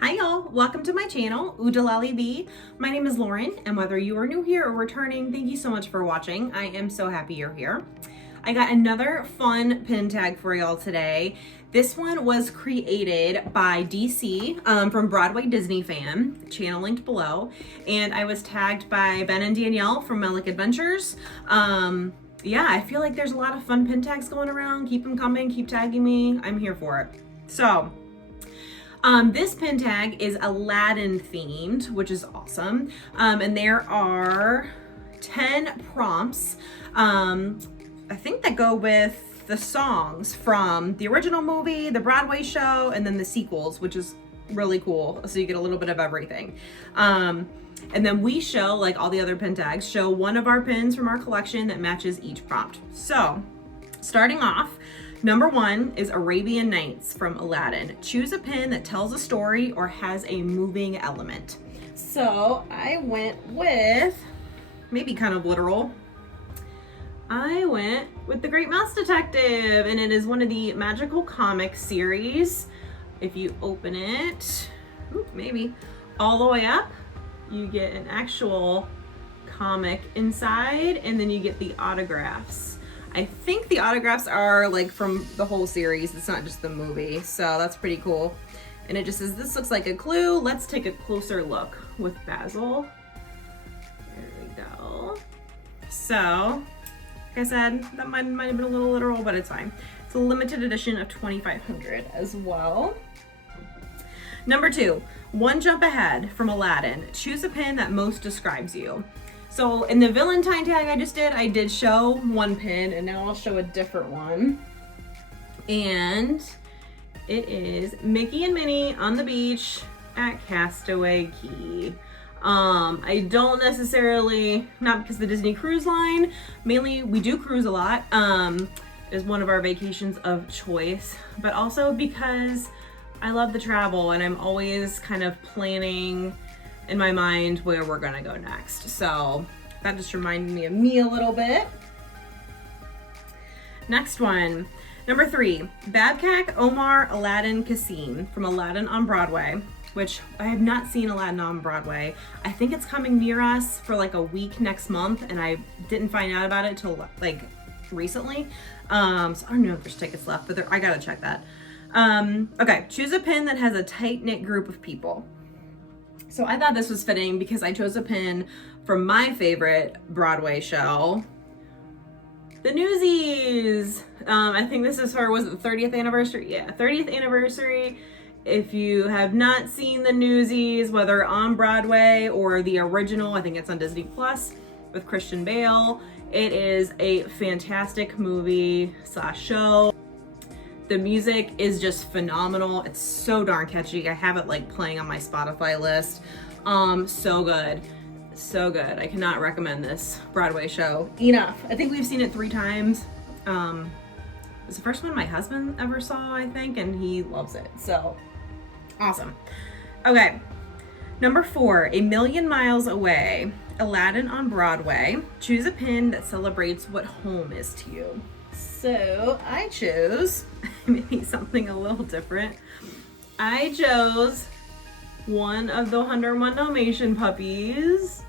Hi y'all, welcome to my channel, Oodalali B. My name is Lauren, and whether you are new here or returning, thank you so much for watching. I am so happy you're here. I got another fun pin tag for y'all today. This one was created by DC from Broadway Disney Fan, channel linked below, and I was tagged by Ben and Danielle from Melick Adventures. Yeah, I feel like there's a lot of fun pin tags going around. Keep them coming, keep tagging me. I'm here for it. So, this pin tag is Aladdin themed, which is awesome. And there are 10 prompts, I think that go with the songs from the original movie, the Broadway show, and then the sequels, which is really cool. So you get a little bit of everything. And then we show, like all the other pin tags, show one of our pins from our collection that matches each prompt. So starting off, number 1 is Arabian Nights from Aladdin. Choose a pin that tells a story or has a moving element. So I went with, maybe kind of literal, I went with The Great Mouse Detective, and it is one of the magical comic series. If you open it, maybe, all the way up, you get an actual comic inside, and then you get the autographs. I think the autographs are like from the whole series. It's not just the movie, so that's pretty cool. And it just says, this looks like a clue. Let's take a closer look with Basil. There we go. So, like I said, that might have been a little literal, but it's fine. It's a limited edition of 2,500 as well. Number 2, One Jump Ahead from Aladdin. Choose a pin that most describes you. So in the Valentine tag I did show one pin, and now I'll show a different one. And it is Mickey and Minnie on the beach at Castaway Cay. I don't necessarily, not because the Disney Cruise Line, mainly we do cruise a lot, is one of our vacations of choice, but also because I love the travel and I'm always kind of planning in my mind where we're gonna go next. So that just reminded me of me a little bit. Next one, number 3, Babkak, Omar, Aladdin, Kassim from Aladdin on Broadway, which I have not seen Aladdin on Broadway. I think it's coming near us for like a week next month, and I didn't find out about it till like recently. So I don't know if there's tickets left, but I gotta check that. Okay, choose a pin that has a tight-knit group of people. So I thought this was fitting because I chose a pin from my favorite Broadway show, The Newsies. I think this is for, was it the 30th anniversary? Yeah, 30th anniversary. If you have not seen The Newsies, whether on Broadway or the original, I think it's on Disney Plus with Christian Bale, it is a fantastic movie / show. The music is just phenomenal. It's so darn catchy. I have it like playing on my Spotify list. So good. So good. I cannot recommend this Broadway show enough. I think we've seen it 3 times. It's the first one my husband ever saw, I think, and he loves it. So awesome. Okay. Number 4, A Million Miles Away, Aladdin on Broadway. Choose a pin that celebrates what home is to you. So I chose maybe something a little different. I chose one of the 101 Dalmatian puppies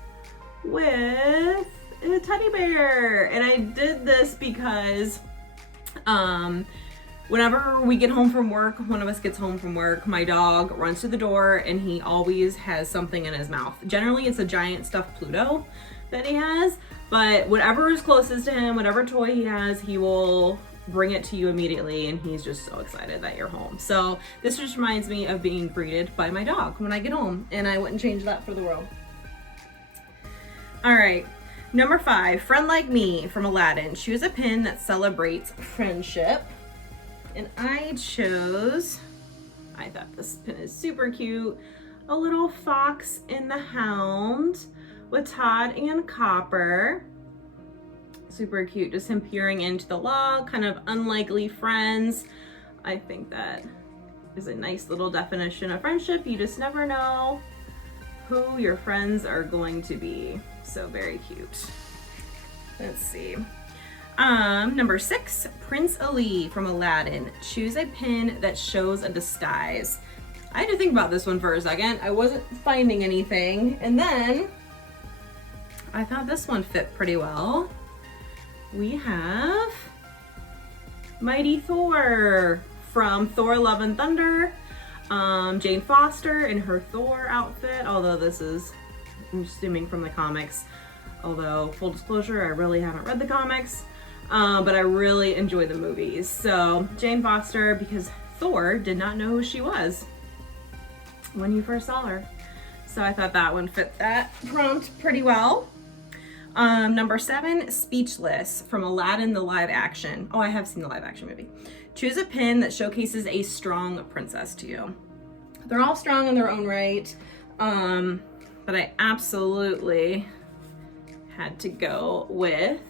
with a teddy bear. And I did this because whenever we get home from work, one of us gets home from work, my dog runs to the door and he always has something in his mouth. Generally it's a giant stuffed Pluto that he has, but whatever is closest to him, whatever toy he has, he will bring it to you immediately, and he's just so excited that you're home. So this just reminds me of being greeted by my dog when I get home, and I wouldn't change that for the world. All right, number 5, Friend Like Me from Aladdin. Choose a pin that celebrates friendship. And I chose, I thought this pin is super cute, a little fox and the hound with Todd and Copper. Super cute, just him peering into the log, kind of unlikely friends. I think that is a nice little definition of friendship. You just never know who your friends are going to be. So very cute. Let's see. Number 6, Prince Ali from Aladdin. Choose a pin that shows a disguise. I had to think about this one for a second. I wasn't finding anything. And then I thought this one fit pretty well. We have Mighty Thor from Thor Love and Thunder. Jane Foster in her Thor outfit, although this is, I'm assuming, from the comics. Although, full disclosure, I really haven't read the comics, but I really enjoy the movies. So, Jane Foster, because Thor did not know who she was when you first saw her. So I thought that one fit that prompt pretty well. Number 7, Speechless from Aladdin the Live Action. Oh, I have seen the live action movie. Choose a pin that showcases a strong princess to you. They're all strong in their own right, but I absolutely had to go with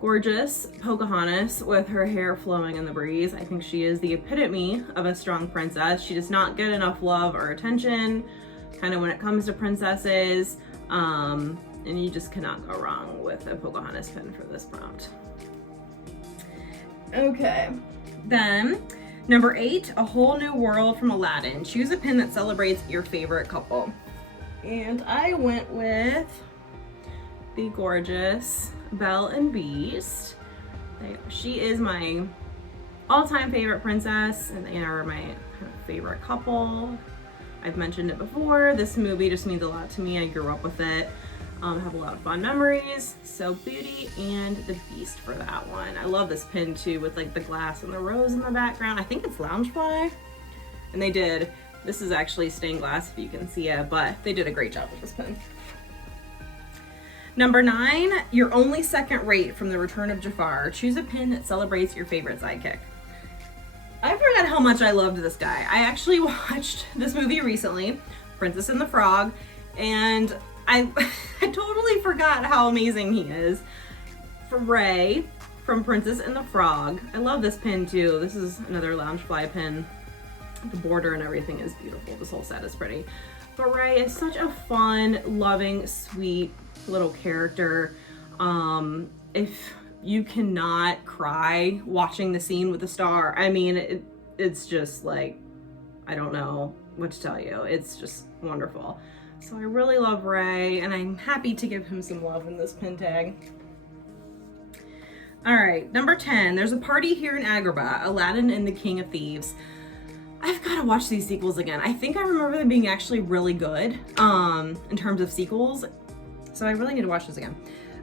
gorgeous Pocahontas with her hair flowing in the breeze. I think she is the epitome of a strong princess. She does not get enough love or attention, kind of when it comes to princesses, and you just cannot go wrong with a Pocahontas pin for this prompt. Okay, then number 8, A Whole New World from Aladdin. Choose a pin that celebrates your favorite couple. And I went with the gorgeous Belle and Beast. She is my all-time favorite princess, and they are my favorite couple. I've mentioned it before. This movie just means a lot to me. I grew up with it. Have a lot of fond memories. So Beauty and the Beast for that one. I love this pin too, with like the glass and the rose in the background. I think it's Loungefly, and they did. This is actually stained glass if you can see it, but they did a great job with this pin. Number 9, You're Only Second Rate from The Return of Jafar. Choose a pin that celebrates your favorite sidekick. I forgot how much I loved this guy. I actually watched this movie recently, Princess and the Frog, and I totally forgot how amazing he is. For Ray from Princess and the Frog. I love this pin too. This is another Loungefly pin. The border and everything is beautiful. This whole set is pretty. But Ray is such a fun, loving, sweet little character. If you cannot cry watching the scene with the star, I mean, it's just like, I don't know what to tell you. It's just wonderful. So I really love Ray, and I'm happy to give him some love in this pin tag. All right, number 10, There's a Party Here in Agrabah, Aladdin and the King of Thieves. I've got to watch these sequels again. I think I remember them being actually really good in terms of sequels. So I really need to watch this again.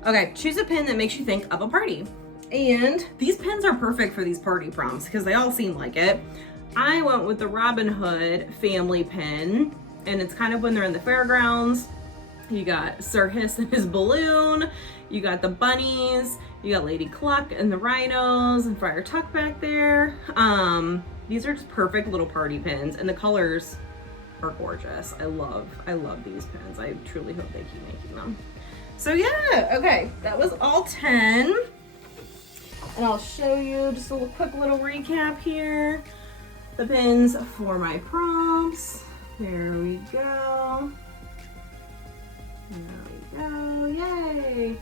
Okay, choose a pin that makes you think of a party. And these pins are perfect for these party prompts because they all seem like it. I went with the Robin Hood family pin, and it's kind of when they're in the fairgrounds. You got Sir Hiss and his balloon, you got the bunnies, you got Lady Cluck and the rhinos, and Friar Tuck back there. These are just perfect little party pins, and the colors are gorgeous. I love these pins. I truly hope they keep making them. So yeah, okay, that was all 10. And I'll show you just a quick little recap here. The pins for my prompts. There we go. There we go, yay.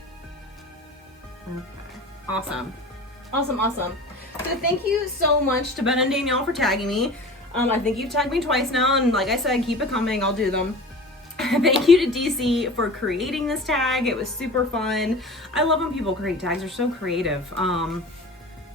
Okay, awesome. Awesome. So thank you so much to Ben and Danielle for tagging me. I think you've tagged me twice now, and like I said, keep it coming, I'll do them. Thank you to DC for creating this tag. It was super fun. I love when people create tags, they're so creative.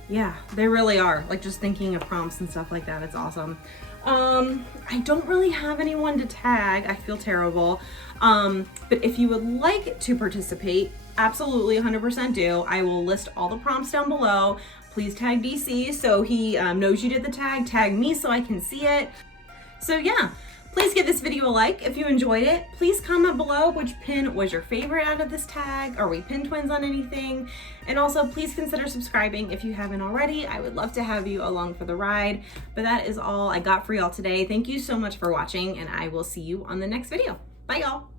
Yeah, they really are. Like just thinking of prompts and stuff like that, it's awesome. I don't really have anyone to tag, I feel terrible. But if you would like to participate, absolutely 100% do. I will list all the prompts down below. Please tag DC so he knows you did the tag. Tag me so I can see it. So yeah, please give this video a like if you enjoyed it. Please comment below which pin was your favorite out of this tag. Are we pin twins on anything? And also please consider subscribing if you haven't already. I would love to have you along for the ride. But that is all I got for y'all today. Thank you so much for watching, and I will see you on the next video. Bye y'all.